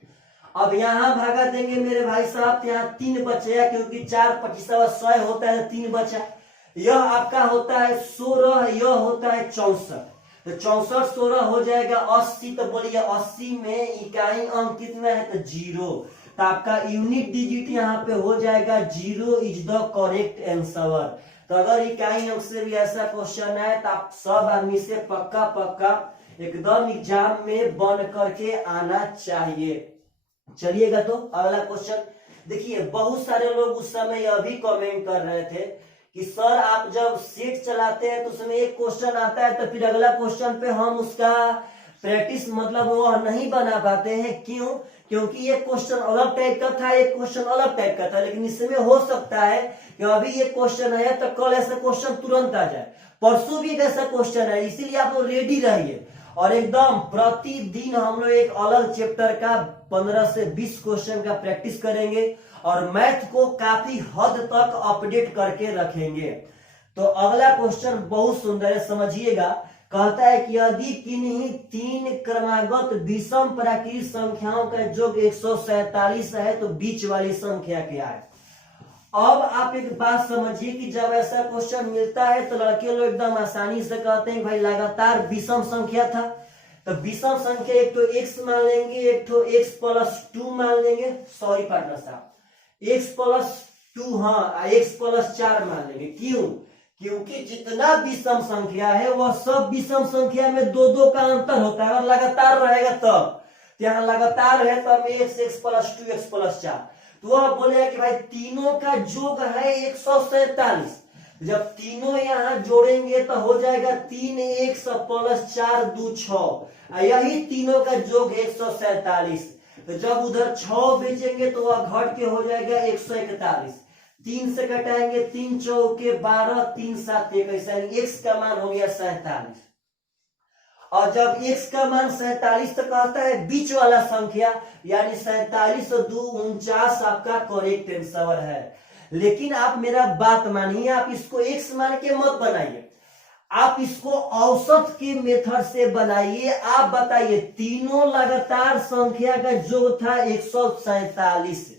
अब यहाँ भागा देंगे मेरे भाई साहब, यहाँ 3 बचेगा क्योंकि 4 25 100 होता है, 3 बचा। यह आपका होता है 16, यह होता है 64। तो 64 16 हो जाएगा 80। तो बोलिए 80 में इकाई अंक कितना है? तो 0। तो आपका यूनिट डिजिट यहाँ पे हो जाएगा 0 इज द करेक्ट आंसर। तो अगर इकाई अंक से भी ऐसा क्वेश्चन है तो आप सब आदमी से पक्का एकदम एग्जाम में बन करके आना चाहिए। चलिएगा तो अगला क्वेश्चन देखिए। बहुत सारे लोग उस समय यह भी कमेंट कर रहे थे कि सर आप जब सीट चलाते हैं तो उसमें एक क्वेश्चन आता है तो फिर अगला क्वेश्चन पे हम उसका प्रैक्टिस मतलब वो नहीं बना पाते हैं। क्यों? क्योंकि ये क्वेश्चन अलग टाइप का था, एक क्वेश्चन अलग टाइप का था। लेकिन इसमें हो सकता है कि अभी ये क्वेश्चन है तो कल ऐसा क्वेश्चन तुरंत आ जाए, परसों भी एक ऐसा क्वेश्चन है। इसीलिए आप लोग रेडी रहिए और एकदम प्रतिदिन हम लोग एक अलग चैप्टर का 15 से 20 क्वेश्चन का प्रैक्टिस करेंगे और मैथ को काफी हद तक अपडेट करके रखेंगे। तो अगला क्वेश्चन बहुत सुंदर है, समझिएगा। कहता है कि यदि किन्हीं 3 क्रमागत विषम प्राकृतिक संख्याओं का योग 147 है तो बीच वाली संख्या क्या है? अब आप एक बात समझिए कि जब ऐसा क्वेश्चन मिलता है तो लड़के लोग एकदम आसानी से कहते हैं भाई लगातार विषम संख्या था। तो विषम संख्या एक तो x मान लेंगे, एक तो x प्लस 2 मान लेंगे, सॉरी पार्टनर साहब, x प्लस 2, हाँ x प्लस 4 मान लेंगे। क्यों? क्योंकि जितना विषम संख्या है वह सब विषम संख्या में 2-2 का अंतर होता है। अगर लगातार रहेगा तब, यहाँ लगातार है तब x प्लस 2 x प्लस 4। तो वह बोलेगा कि भाई तीनों का योग है 147। जब तीनों यहाँ जोड़ेंगे तो हो जाएगा 3x प्लस 4 2 6। यही तीनों का योग 147। तो जब उधर 6 बेचेंगे तो वह घट के हो जाएगा 141। 3 से घटाएंगे 3 चौके 12, 3 7 21, यानी x का मान हो गया 47। और जब x का मान 47 तो कहता है बीच वाला संख्या, यानी 47 और 2 49 आपका करेक्ट आंसर है। लेकिन आप मेरा बात मानिए, आप इसको x मान के मत बनाइए, आप इसको औसत के मेथड से बनाइए। आप बताइए तीनों लगातार संख्या का योग था 147।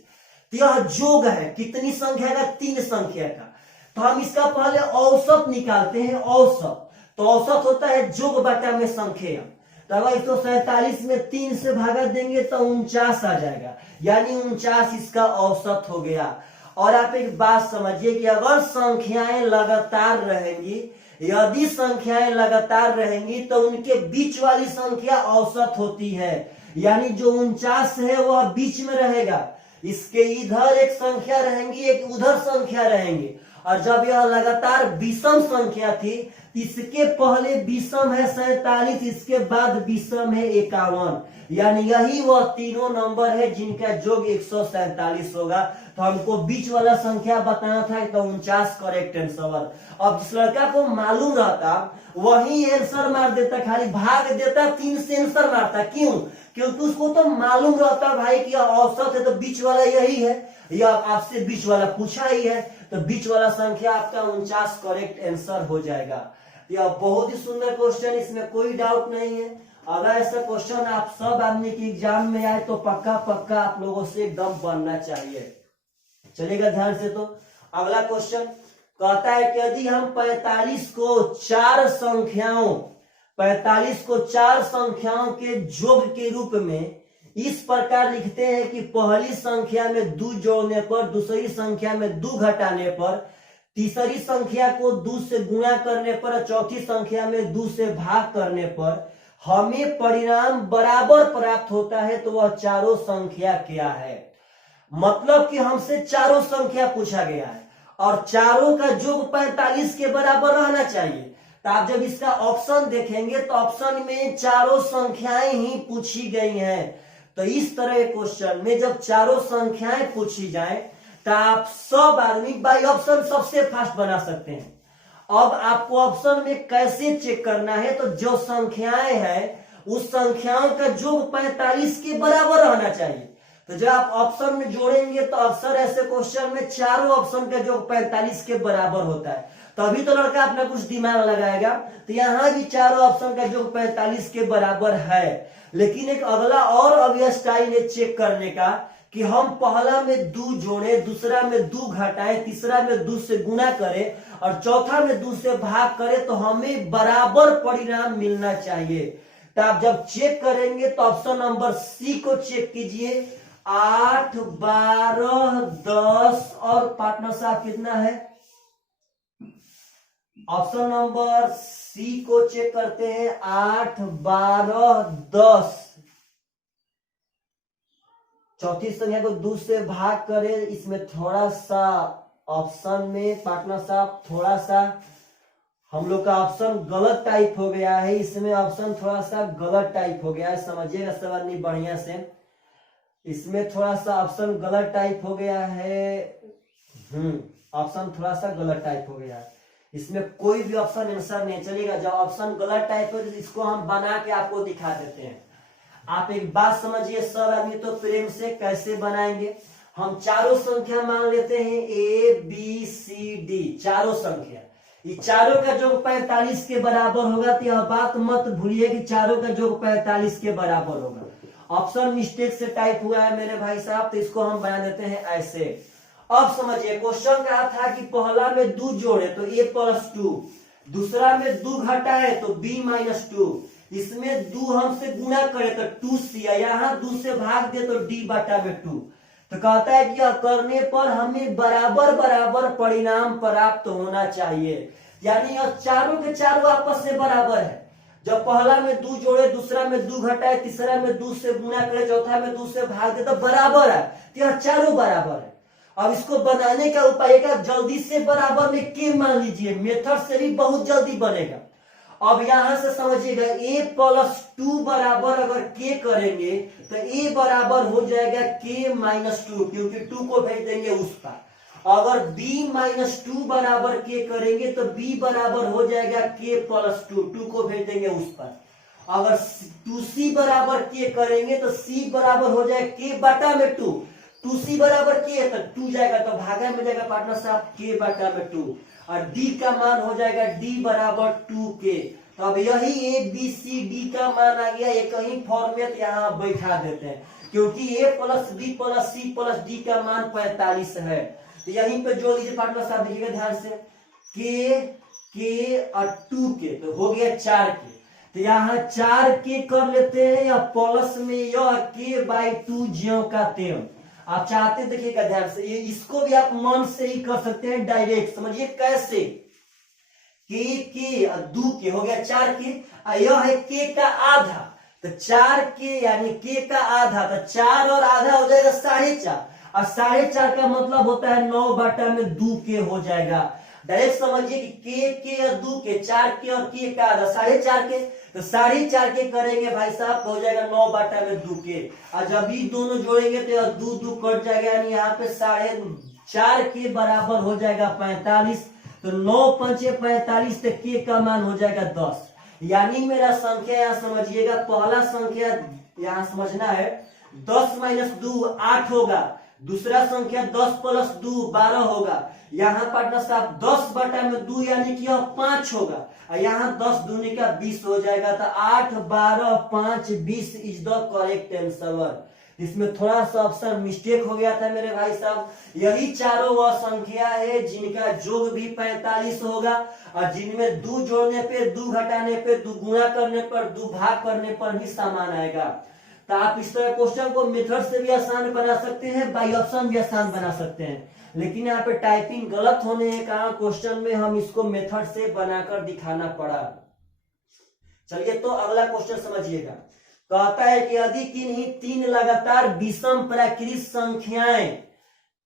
तो यह योग है कितनी संख्या का? 3 संख्या का। तो हम इसका पहले औसत निकालते हैं। औसत तो औसत होता है योग बटा में संख्या। तो अगर 147 में 3 से भागा देंगे तो 49 आ जाएगा, यानी 49 इसका औसत हो गया। और आप एक बात समझिए कि अगर संख्याएं लगातार रहेंगी यदि संख्याएं लगातार रहेंगी तो उनके बीच वाली संख्या औसत होती है, यानी जो 49 है वह बीच में रहेगा, इसके इधर एक संख्या रहेंगी, एक उधर संख्या रहेंगी। और जब यह लगातार विषम संख्या थी, इसके पहले विषम है 47, इसके बाद विषम है 51, यानी यही वह तीनों नंबर है जिनका योग 147 होगा। तो हमको बीच वाला संख्या बताना था, तो 49 करेक्ट आंसर। अब जिस लड़का को मालूम रहता वही आंसर मार देता, खाली भाग देता, 3 से आंसर मारता। क्यों? क्योंकि उसको तो मालूम रहता भाई कि औसत है तो बीच वाला यही है, या आपसे बीच वाला पूछा ही है, तो बीच वाला संख्या आपका 49 करेक्ट आंसर हो जाएगा। यह बहुत ही सुंदर क्वेश्चन, इसमें कोई डाउट नहीं है। अगर ऐसा क्वेश्चन आप सब आदमी के एग्जाम में आए तो पक्का पक्का आप लोगों से एकदम बनना चाहिए। चलेगा ध्यान से। तो अगला क्वेश्चन कहता है कि यदि हम 45 को चार संख्याओं के योग के रूप में इस प्रकार लिखते हैं कि पहली संख्या में 2 जोड़ने पर, दूसरी संख्या में 2 घटाने पर, तीसरी संख्या को 2 से गुणा करने पर, चौथी संख्या में 2 से भाग करने पर हमें परिणाम बराबर प्राप्त होता है, तो वह चारों संख्या क्या है? मतलब कि हमसे चारों संख्या पूछा गया है और चारों का योग 45 के बराबर रहना चाहिए। तो आप जब इसका ऑप्शन देखेंगे तो ऑप्शन में चारों संख्याएं ही पूछी गई हैं। तो इस तरह के क्वेश्चन में जब चारों संख्याएं पूछी जाए तो आप सब आदमी बाय ऑप्शन सबसे फास्ट बना सकते हैं। अब आपको ऑप्शन में कैसे चेक करना है, तो जो संख्याएं हैं उस संख्याओं का योग 45 के बराबर रहना चाहिए। तो जब आप ऑप्शन में जोड़ेंगे तो अक्सर ऐसे क्वेश्चन में चारों ऑप्शन का योग 45 के बराबर होता है, तभी तो लड़का अपना कुछ दिमाग लगाएगा। तो यहाँ भी चारों ऑप्शन का योग 45 के बराबर है। लेकिन एक अगला और ऑब्वियस स्टाइल है चेक करने का कि हम पहला में 2 जोड़े, दूसरा में 2 घटाएं, तीसरा में 2 से गुणा करें और चौथा में 2 से भाग करें, तो हमें बराबर परिणाम मिलना चाहिए। तो आप जब चेक करेंगे तो ऑप्शन नंबर सी को चेक कीजिए। 8, 12, 10 और पार्टनर साहब कितना है? ऑप्शन नंबर सी को चेक करते हैं। 8, 12, 10। चौथी संख्या को 2 से भाग करें। इसमें थोड़ा सा ऑप्शन में पार्टनर साहब थोड़ा सा हम लोग का ऑप्शन गलत टाइप हो गया है। इसमें ऑप्शन थोड़ा सा गलत टाइप हो गया है, समझिएगा सब आदमी बढ़िया से। इसमें थोड़ा सा ऑप्शन गलत टाइप हो गया है। ऑप्शन थोड़ा सा गलत टाइप हो गया है। इसमें कोई भी ऑप्शन आंसर नहीं चलेगा। जब ऑप्शन गलत टाइप हो तो इसको हम बना के आपको दिखा देते हैं। आप एक बात समझिए सब आदमी, तो प्रेम से कैसे बनाएंगे। हम चारों संख्या मान लेते हैं A, B, C, D, चारों संख्या। ये चारों का योग 45 के बराबर होगा। तो यह बात मत भूलिए कि चारों का योग 45 के बराबर होगा। ऑप्शन मिस्टेक से टाइप हुआ है मेरे भाई साहब, तो इसको हम बना देते हैं ऐसे। अब समझिए क्वेश्चन कहा था कि पहला में 2 जोड़े तो A + 2, दूसरा में 2 घटाए तो B - 2, इसमें 2 हमसे गुणा करे तो 2C, यहाँ 2 से भाग दे तो D/2। तो कहता है कि यह करने पर हमें बराबर बराबर परिणाम प्राप्त होना चाहिए, यानी यह चारों के चारों आपस में बराबर है। जब पहला में 2 जोड़े, दूसरा में 2 घटाए, तीसरा में 2 से गुणा करे, चौथा में 2 से भाग दे तो बराबर है। तो यह चारों बराबर है। अब इसको बनाने का उपाय का जल्दी से बराबर में के मान लीजिए, मेथड से भी बहुत जल्दी बनेगा। अब यहां से समझिएगा A + 2 बराबर अगर के करेंगे तो A बराबर हो जाएगा K - 2, क्योंकि 2 को भेज देंगे उस पर। अगर B - 2 बराबर के करेंगे तो B बराबर हो जाएगा K + 2, 2 को भेज देंगे उस पर। अगर 2C बराबर के करेंगे तो C बराबर हो जाएगा K/2, 2C बराबर के है तो 2 जाएगा तो भागा में जाएगा पार्टनर साहब K/2, और D का मान हो जाएगा D = 2K। तो अब यही A, B, C, D का मान आ गया। एक ही फॉर्मेट यहाँ बैठा देते हैं, क्योंकि A + B + C + D का मान 45 है। तो यहीं पे जोड़ लीजिए पार्टनर साहब, देखिएगा ध्यान से, K और 2K, तो हो गया 4K। तो यहाँ 4K कर लेते हैं या प्लस में यह K/2 ज्यों का त्यों। आप चाहते देखिएगा ध्यान से, ये इसको भी आप मन से ही कर सकते हैं डायरेक्ट। समझिए कैसे के और 2 के हो गया 4 के, और यह है के का आधा, तो 4 के यानी के का आधा, तो 4 और आधा हो जाएगा 4.5, और 4.5 का मतलब होता है 9/2 के हो जाएगा। डायरेक्ट समझिए कि के और 2 के, 4 के और के का आधा 4.5 के, तो 4.5 के करेंगे भाई साहब तो हो जाएगा 9/2 के, और जब ये दोनों जोड़ेंगे तो 2 कट जाएगा, यानी यहाँ पे 4.5 के बराबर हो जाएगा 45, तो 9×5 = 45, तो के का मान हो जाएगा 10। यानी मेरा संख्या यहाँ समझिएगा, पहला संख्या यहाँ समझना है 10 - 2 8 होगा, दूसरा संख्या 10 + 2 12 होगा, यहाँ पार्टनर साहब 10/2 यानी कि 5 होगा, और यहाँ 10 दूनी का 20 हो जाएगा, तो 8 12 5 20 इज द करेक्ट आंसर। इसमें थोड़ा सा ऑप्शन मिस्टेक हो गया था मेरे भाई साहब। यही चारों वह संख्या है जिनका योग भी 45 होगा, और जिनमें 2 जोड़ने पे, 2 घटाने पे, 2 गुणा करने पर, 2 भाग करने पर ही समान आएगा। तो आप इस तरह क्वेश्चन को मेथड से भी आसान बना सकते हैं, बाई ऑप्शन भी आसान बना सकते हैं, लेकिन यहाँ पे टाइपिंग गलत होने के कारण क्वेश्चन में हम इसको मेथड से बनाकर दिखाना पड़ा। चलिए तो अगला क्वेश्चन समझिएगा। कहता है कि यदि किन्हीं 3 लगातार विषम प्राकृत संख्याएं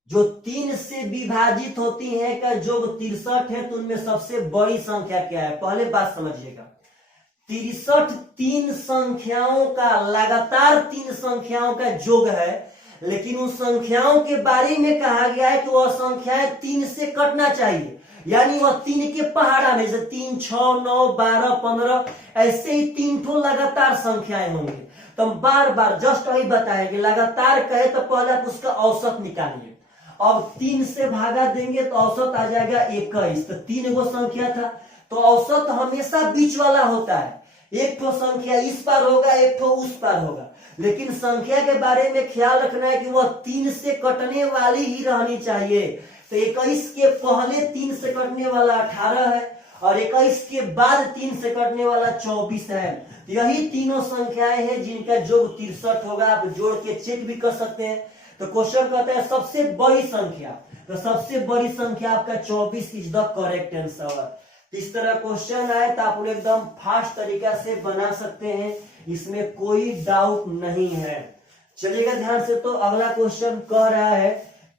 जो 3 से विभाजित होती हैं का योग 63 है, तो उनमें सबसे बड़ी संख्या क्या है? पहले बात समझिएगा, 63 3 संख्याओं का, लगातार 3 संख्याओं का योग है, लेकिन उन संख्याओं के बारे में कहा गया है कि वह संख्याएं 3 से कटना चाहिए, यानी वह 3 के पहाड़ा में, जैसे 3 6 9 12 15 ऐसे ही 3 ठो लगातार संख्याएं होंगे। तो हम बार बार जस्ट वही बताएंगे, लगातार कहे तो पहले आप उसका औसत निकालिए। अब 3 से भागा देंगे तो औसत आ जाएगा 21, तो 3 गो संख्या था, तो औसत हमेशा बीच वाला होता है, एक ठो संख्या इस पार होगा, एक ठो उस पार होगा, लेकिन संख्या के बारे में ख्याल रखना है कि वह 3 से कटने वाली ही रहनी चाहिए। तो 21 के पहले 3 से कटने वाला 18 है, और 21 के बाद 3 से कटने वाला 24 है। तो यही तीनों संख्याएं हैं जिनका योग 63 होगा। आप जोड़ के चेक भी कर सकते हैं। तो क्वेश्चन कहता है सबसे बड़ी संख्या, तो सबसे बड़ी संख्या आपका 24 इज द करेक्ट आंसर। इस तरह क्वेश्चन आए तो आप लोग एकदम फास्ट तरीका से बना सकते हैं, इसमें कोई डाउट नहीं है। चलिएगा ध्यान से, तो अगला क्वेश्चन कह रहा है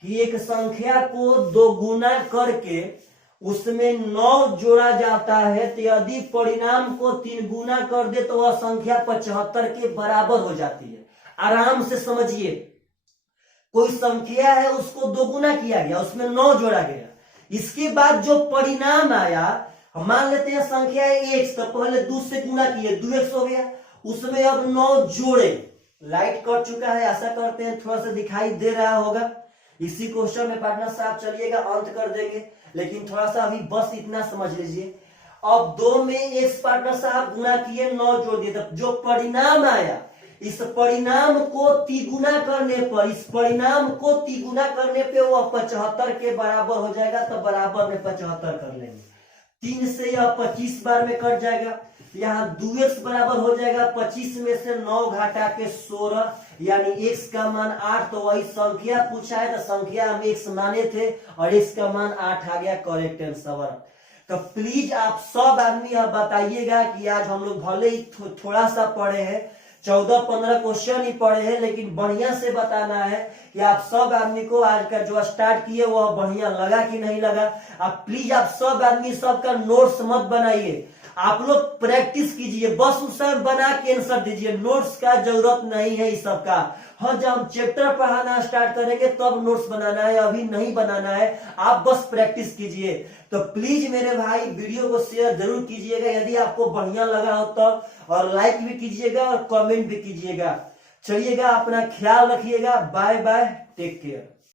कि एक संख्या को 2 गुना करके उसमें 9 जोड़ा जाता है, तो यदि परिणाम को 3 गुना कर दे तो वह संख्या 75 के बराबर हो जाती है। आराम से समझिए, कोई संख्या है उसको 2 गुना किया गया, उसमें 9 जोड़ा गया, इसके बाद जो परिणाम आया, मान लेते हैं संख्या है x, तो पहले 2 से गुना किए 2x हो गया, उसमें अब 9 जोड़े। लाइट कट चुका है, आशा करते हैं थोड़ा सा दिखाई दे रहा होगा। इसी क्वेश्चन में पार्टनर साहब चलिएगा अंत कर देंगे, लेकिन थोड़ा सा अभी बस इतना समझ लीजिए। अब 2 में x पार्टनर साहब गुना किए, 9 जोड़ दिए, तो जो परिणाम आया, इस परिणाम को तिगुना करने पर, इस परिणाम को तिगुना करने पे वह 75 के बराबर हो जाएगा। तो बराबर में 75 कर लेंगे, 3 से यह 25 बार में कट जाएगा, यहाँ 2x बराबर हो जाएगा 25 में से 9 घटा के 16, यानी x का मान 8। तो वही संख्या पूछा है, तो संख्या हम x माने थे और x का मान 8 आ गया, करेक्ट आंसर। तो प्लीज आप सब आदमी अब बताइएगा कि आज हम लोग भले ही थोड़ा सा पढ़े हैं, 14-15 क्वेश्चन ही पढ़े हैं, लेकिन बढ़िया से बताना है कि आप सब आदमी को आज का जो स्टार्ट किए वह बढ़िया लगा कि नहीं लगा। आप प्लीज आप सब आदमी सबका नोट्स मत बनाइए, आप लोग प्रैक्टिस कीजिए, बस उस समय बना के आंसर दीजिए, नोट्स का जरूरत नहीं है इस सब का। हाँ, जब हम चैप्टर पढ़ाना स्टार्ट करेंगे तब नोट्स बनाना है, अभी नहीं बनाना है। आप बस प्रैक्टिस कीजिए। तो प्लीज मेरे भाई वीडियो को शेयर जरूर कीजिएगा यदि आपको बढ़िया लगा हो तब, और लाइक भी कीजिएगा और कमेंट भी कीजिएगा। चलिएगा, अपना ख्याल रखिएगा, बाय बाय, टेक केयर।